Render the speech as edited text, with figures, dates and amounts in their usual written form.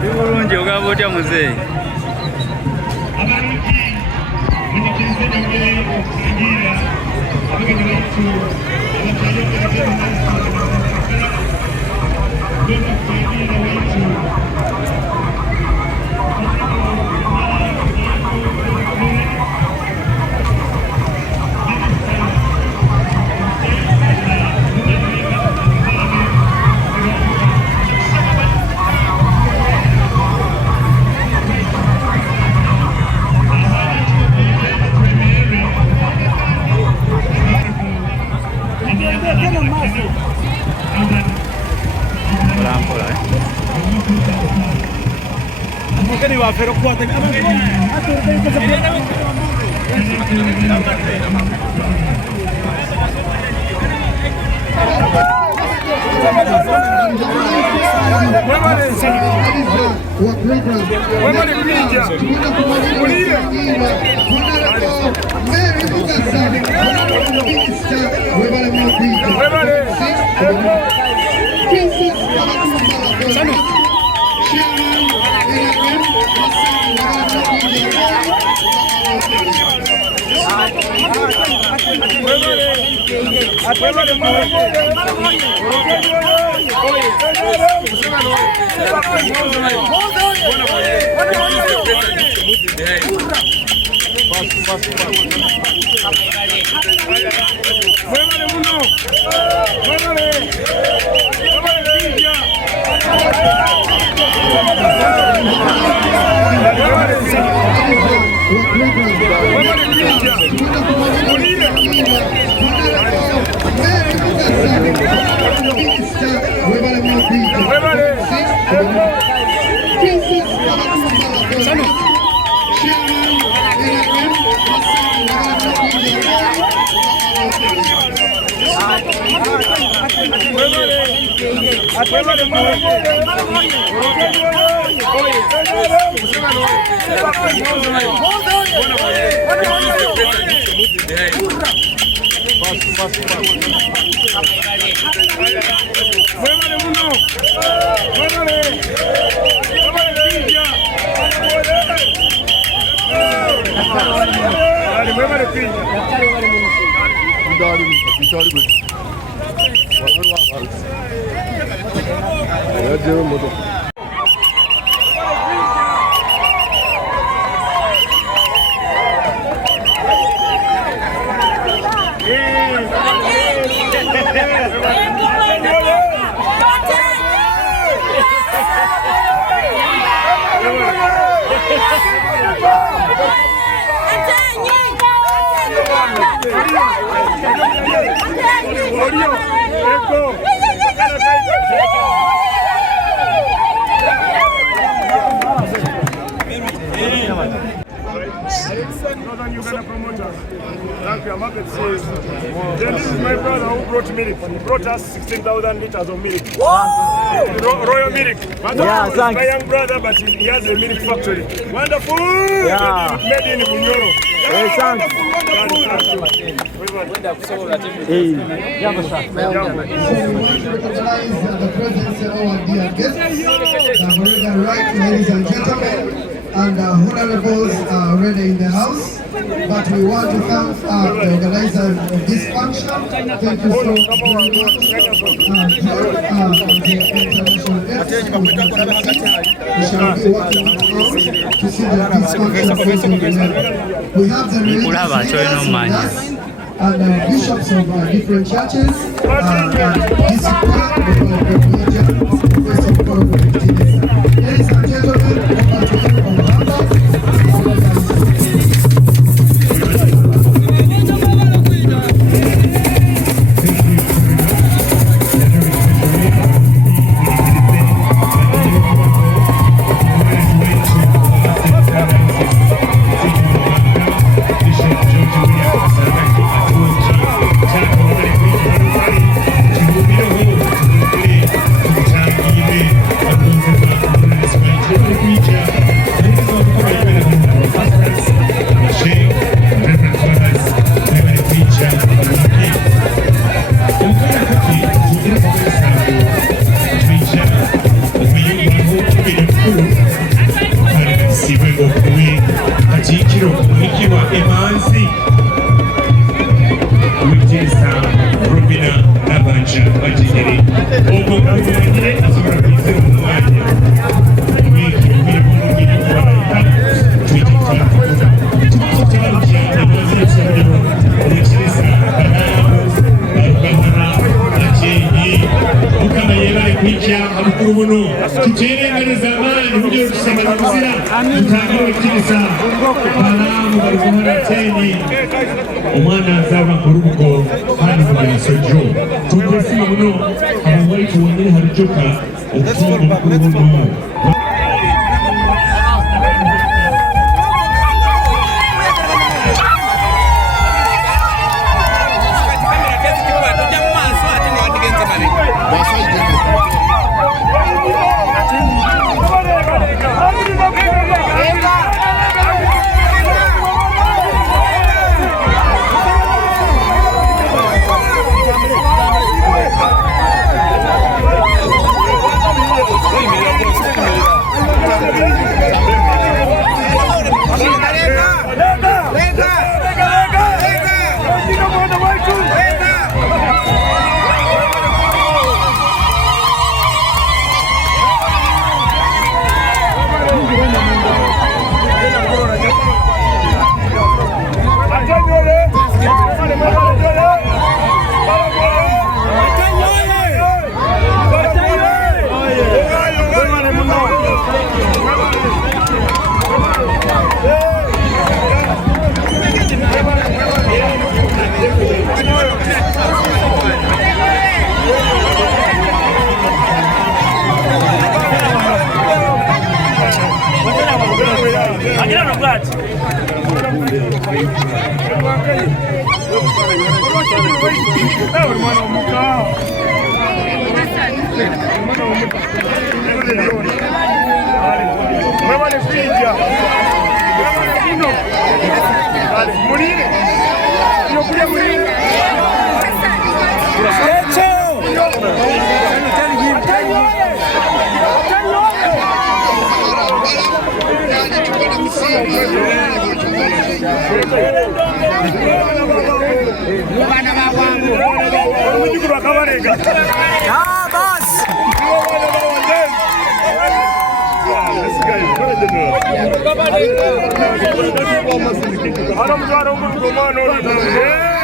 Bulungi ogaba muzeeyi. Pero cuatro. Northern Uganda promoters. Thank you. I'm happy to see you. Then this is my brother who brought milk. He brought us 16,000 liters of milk. Royal milk. Yeah, my young brother, but he has a milk factory. Wonderful. Yeah. Made in Bunyoro. Hey, thanks. Hey, the presence of our dear guests. Right, ladies and gentlemen. And honorables are already in the house, but we want to thank the organizers of this function. Thank you so much. The international guests. We shall be working out to see that this function goes well. We have the religious leaders with us and bishops of different churches. This ladies and gentlemen, Thank you. Engeri zamani uje tusabalizira tutangire ekirisa balaamu bali kuhona teni omwana azaba ku lubugo hano ku Byasojjo tukwesiima muno abawaitu wanyine halijoka okufunga omukulu buno. Hey!